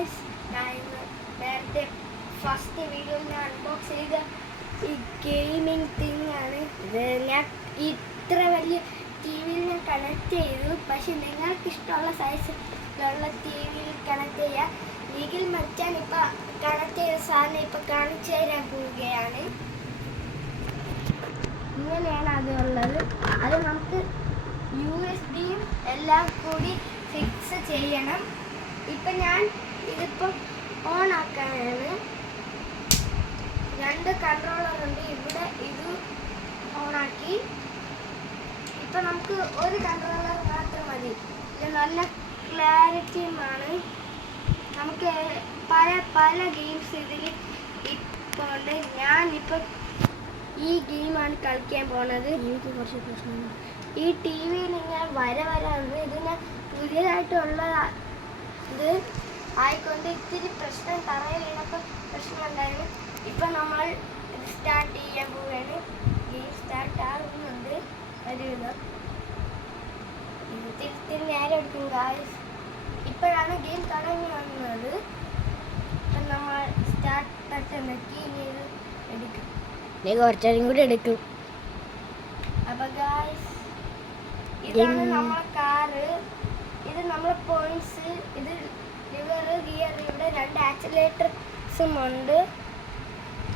Guys, ഞാൻ നേരത്തെ first വീഡിയോയിൽ അൺബോക്സ് ചെയ്ത ഈ ഗെയിമിംഗ് തിങ് ആണ് ഇത്. ഞാൻ ഇത്ര വലിയ ടി വിയിൽ ഞാൻ കണക്ട് ചെയ്തു. പക്ഷെ നിങ്ങൾക്ക് ഇഷ്ടമുള്ള സൈസിലുള്ള ടി വിയിൽ കണക്ട് ചെയ്യാം. നിഖിൽ മച്ചാൻ ഇപ്പം കണക്ട് ചെയ്ത സാധനം ഇപ്പം കാണിച്ചു തരാൻ പോവുകയാണ്. ഇങ്ങനെയാണ് അത് ഉള്ളത്. അത് നമുക്ക് USB-യും എല്ലാം കൂടി ഫിക്സ് ചെയ്യണം. ഇപ്പം ഞാൻ ഇതിപ്പം ഓൺ ആക്കാനാണ്. 2 കൺട്രോളറുണ്ട്. ഇവിടെ ഇത് ഓണാക്കി. ഇപ്പം നമുക്ക് ഒരു കൺട്രോളർ മാത്രം മതി. ഇത് നല്ല ക്ലാരിറ്റിയുമാണ്. നമുക്ക് പല ഗെയിംസ് ഇതിൽ ഇപ്പോൾ ഉണ്ട്. ഞാനിപ്പം ഈ ഗെയിമാണ് കളിക്കാൻ പോകുന്നത്. എനിക്ക് കുറച്ച് പ്രശ്നമുണ്ട്. ഈ ടി വിയിൽ ഇങ്ങനെ വരാറുണ്ട്. ഇതിന് പുതിയതായിട്ടുള്ള ഇത് ആയിക്കൊണ്ട് ഇത്തിരി പ്രശ്നം തറയിൽ വീണപ്പോൾ പ്രശ്നം ഉണ്ടായിരുന്നു. ഇപ്പം നമ്മൾ സ്റ്റാർട്ട് ചെയ്യാൻ പോവുകയാണ്. ഗെയിം സ്റ്റാർട്ട് ആകുന്നുണ്ട്. ഒരു വിധം ഇത്തിരി നേരം എടുക്കും ഗായ്സ്. ഇപ്പോഴാണ് ഗെയിം തുടങ്ങി വന്നത്. ഇപ്പം നമ്മൾ സ്റ്റാർട്ട് ബട്ടൺ നെക്കി ഇനി ഇത് എടുക്കും. കുറച്ചും കൂടി എടുക്കും. അപ്പൊ ഗായ്സ്, ഇതാണ് നമ്മളെ കാറ്. ഇത് നമ്മളെ പോയിന്റ്സ്. ഇത് ലിവർ, ഗിയർ. ഇവിടെ 2 ആക്സിലേറ്റേഴ്സും ഉണ്ട്.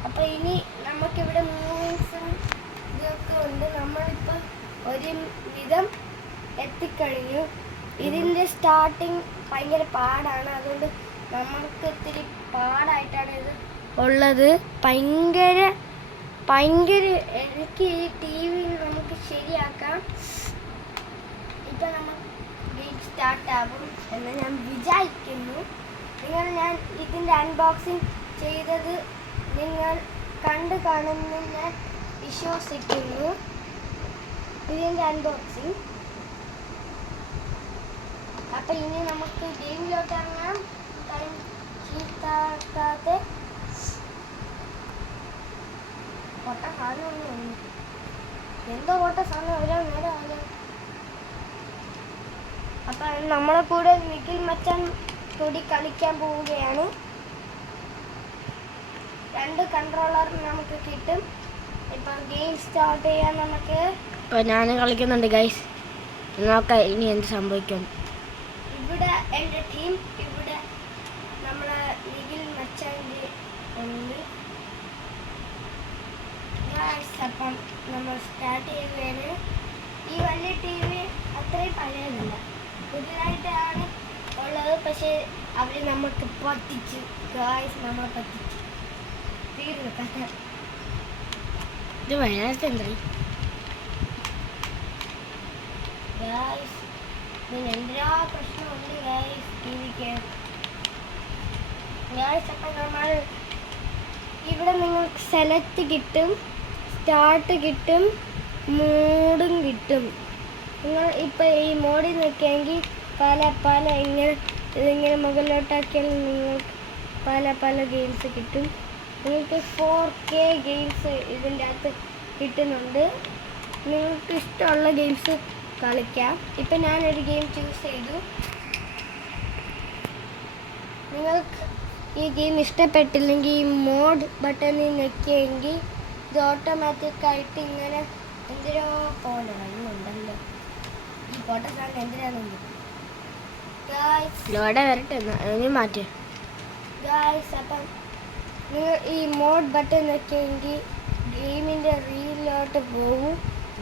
അപ്പൊ ഇനി നമുക്കിവിടെ മൂവിങ്സും ഇതൊക്കെ ഉണ്ട്. നമ്മളിപ്പോൾ ഒരു വിധം എത്തിക്കഴിഞ്ഞു. ഇതിൻ്റെ സ്റ്റാർട്ടിങ് ഭയങ്കര പാടാണ്. അതുകൊണ്ട് നമ്മൾക്ക് ഇത്തിരി പാടായിട്ടാണ് ഇത് ഉള്ളത്. ഭയങ്കര എനിക്ക് ഈ ടി വിയിൽ നമുക്ക് ശരിയാക്കാം. ഇപ്പം നമ്മൾ ഗെയിം സ്റ്റാർട്ടാകും എന്ന് ഞാൻ വിചാരിക്കുന്നു. ഞാൻ ഇതിൻ്റെ അൺബോക്സിങ് ചെയ്തത് നിങ്ങൾ കണ്ടു കാണുമെന്ന് ഞാൻ വിശ്വസിക്കുന്നു. ഇതിൻ്റെ അൺബോക്സിങ്. അപ്പം ഇനി നമുക്ക് ഗെയിമിലോട്ട് ഇറങ്ങാം. ടൈം ചീത്താക്കാതെ. കൊട്ട സാധനം എന്തോ കൊട്ട സാധനം ഓരോ നേരം ആകും. അപ്പം നമ്മളെ കൂടെ നിഖിൽ മച്ചാൻ കൂടി കളിക്കാൻ പോവുകയാണ്. 2 കൺട്രോളർ നമുക്ക് കിട്ടും. ഇപ്പം ഗെയിം സ്റ്റാർട്ട് ചെയ്യാൻ നമുക്ക്. ഇപ്പം ഞാൻ കളിക്കുന്നുണ്ട് ഗൈസ്. നോക്കാം ഇനി എന്ത് സംഭവിക്കും. ഇവിടെ എൻ്റെ ടീം, ഇവിടെ നമ്മളെ നിഖിൽ മച്ചാൻ്റെ ഉണ്ട്. അപ്പം നമ്മൾ സ്റ്റാർട്ട് ചെയ്യുകയാണ്. ഈ വലിയ ടി വി അത്രയും പഴയതല്ല, പുതിയതായിട്ടാണ് ഉള്ളത്. പക്ഷേ അവർ നമുക്ക് പറ്റിച്ചു ഗായ്സ്. നമ്മളെ പറ്റിച്ചു. തീർന്നു കഥ. ഇത് വയനാട്ടിൽ എന്താ ഗായ്സ്? ഇതിന് എന്തിനാ പ്രശ്നമുണ്ട് ഗായ്സ് ടിവിക്ക്. ഗായ്സ്, അപ്പം നമ്മൾ ഇവിടെ നിങ്ങൾക്ക് സെലക്ട് കിട്ടും, സ്റ്റാർട്ട് കിട്ടും, മോഡും കിട്ടും. നിങ്ങൾ ഇപ്പം ഈ മോഡിൽ നിൽക്കുകയെങ്കിൽ പല ഇതിങ്ങനെ മുകളിലോട്ടാക്കിയാൽ നിങ്ങൾക്ക് പല ഗെയിംസ് കിട്ടും. നിങ്ങൾക്ക് 4K ഗെയിംസ് ഇതിൻ്റെ അകത്ത് കിട്ടുന്നുണ്ട്. നിങ്ങൾക്ക് ഇഷ്ടമുള്ള ഗെയിംസ് കളിക്കാം. ഇപ്പം ഞാനൊരു ഗെയിം ചൂസ് ചെയ്തു. നിങ്ങൾക്ക് ഈ ഗെയിം ഇഷ്ടപ്പെട്ടില്ലെങ്കിൽ ഈ മോഡ് ബട്ടണിൽ ഞെക്കിയെങ്കിൽ ഇത് ഓട്ടോമാറ്റിക്കായിട്ട് ഇങ്ങനെ എന്തിനോ പോലെ വരുന്നുണ്ടല്ലോ. ഈ ഫോട്ടോ സാധനം എന്തിനാണെന്ന് ലോഡ വരട്ടെ ഇനി മാറ്റി ഗായ്സ്. അപ്പം നിങ്ങൾ ഈ മോഡ് ബട്ടൺ ഞെക്കിയെങ്കിൽ ഗെയിമിൻ്റെ റീലോട്ട് പോകും.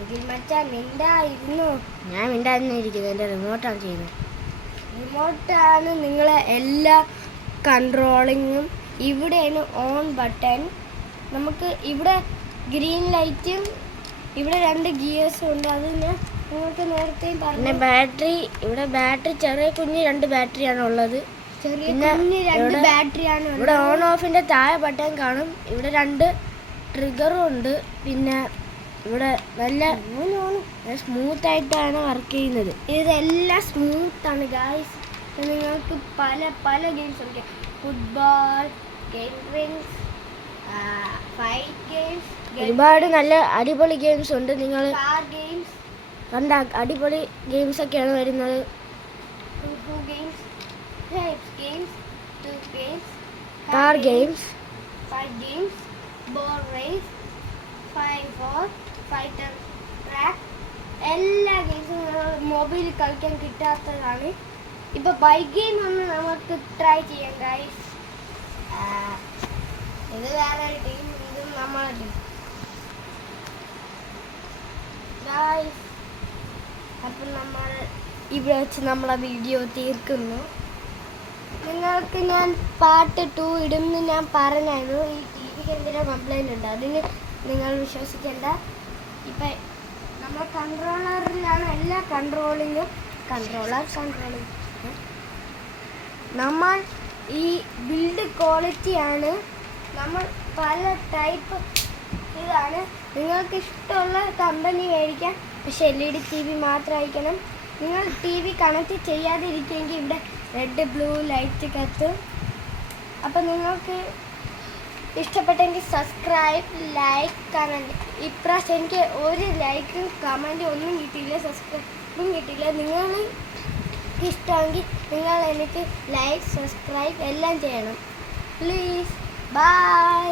ഇതിൽ മച്ചാൻ മിണ്ടായിരുന്നു. ഞാൻ മിണ്ടായിരുന്നു ഇരിക്കുന്നത്. എൻ്റെ റിമോട്ടാണ് ചെയ്യുന്നത്. റിമോട്ടാണ് നിങ്ങളെ എല്ലാ കൺട്രോളിങ്ങും. ഇവിടെയാണ് ഓൺ ബട്ടൺ. നമുക്ക് ഇവിടെ ഗ്രീൻ ലൈറ്റും ഇവിടെ 2 ഗിയേഴ്സും ഉണ്ട്. അത് ഞാൻ നിങ്ങൾക്ക് നേരത്തെയും പറഞ്ഞു. ബാറ്ററി, ഇവിടെ ബാറ്ററി ചെറിയ കുഞ്ഞ് 2 ബാറ്ററിയാണ് ഉള്ളത്. ചെറിയ 2 ബാറ്ററിയാണ്. ഇവിടെ ഓൺ ഓഫിൻ്റെ താഴെ ബട്ടൺ കാണും. ഇവിടെ 2 ട്രിഗറും ഉണ്ട്. പിന്നെ ഇവിടെ നല്ല സ്മൂത്തായിട്ടാണ് വർക്ക് ചെയ്യുന്നത്. ഇതെല്ലാം സ്മൂത്താണ് ഗായ്സ്. നിങ്ങൾക്ക് പല ഗെയിംസ് ഉണ്ട്. ഫുട്ബോൾ, ഗെയിംസ്, ഫൈറ്റ് ഗെയിംസ്, ഒരുപാട് നല്ല അടിപൊളി ഗെയിംസ് ഉണ്ട്. നിങ്ങൾ കാർ ഗെയിംസ് കണ്ട അടിപൊളി ഗെയിംസ് ഒക്കെയാണ് വരുന്നത്. Games, games car games 5 games, ball race, 5 fighter track, എല്ലാ ഗെയിംസും മൊബൈലിൽ കളിക്കാൻ കിട്ടാത്തതാണ്. ഇപ്പോൾ ബൈക്ക് ഗെയിം ഒന്ന് നമുക്ക് ട്രൈ ചെയ്യാം ഗൈസ്. ഇത് വേറെ ഒരു ടീം, ഇതും നമ്മളെ ടീം ഗൈസ്. അപ്പം നമ്മൾ ഇവിടെ വെച്ച് നമ്മളെ വീഡിയോ തീർക്കുന്നു. നിങ്ങൾക്ക് ഞാൻ പാർട്ട് 2 ഇടുമെന്ന് ഞാൻ പറഞ്ഞായിരുന്നു. ഈ ടി വിക്ക് എന്തെങ്കിലും കംപ്ലൈൻറ്റ് ഉണ്ട്, അതിന് നിങ്ങൾ വിശ്വസിക്കേണ്ട. ഇപ്പം നമ്മുടെ കൺട്രോളറിലാണ് എല്ലാ കൺട്രോളിങ്. നമ്മൾ ഈ ബിൽഡ് ക്വാളിറ്റിയാണ്, നമ്മൾ പല ടൈപ്പ് ഇതാണ്. നിങ്ങൾക്ക് ഇഷ്ടമുള്ള കമ്പനി മേടിക്കാം, പക്ഷെ LED TV മാത്രം അയക്കണം. നിങ്ങൾ TV കണക്ട് ചെയ്യാതിരിക്കുമെങ്കിൽ ഇവിടെ റെഡ് ബ്ലൂ ലൈറ്റ് കത്തും. അപ്പം നിങ്ങൾക്ക് ഇഷ്ടപ്പെട്ടെങ്കിൽ സബ്സ്ക്രൈബ്, ലൈക്ക്, കമൻറ്റ്. ഇപ്രാവശ്യം എനിക്ക് ഒരു ലൈക്കും കമൻറ്റും ഒന്നും കിട്ടിയില്ല, സബ്സ്ക്രൈബും കിട്ടിയില്ല. നിങ്ങൾ ഇഷ്ടമെങ്കിൽ നിങ്ങൾ എനിക്ക് ലൈക്ക്, സബ്സ്ക്രൈബ് എല്ലാം ചെയ്യണം പ്ലീസ്. ബൈ.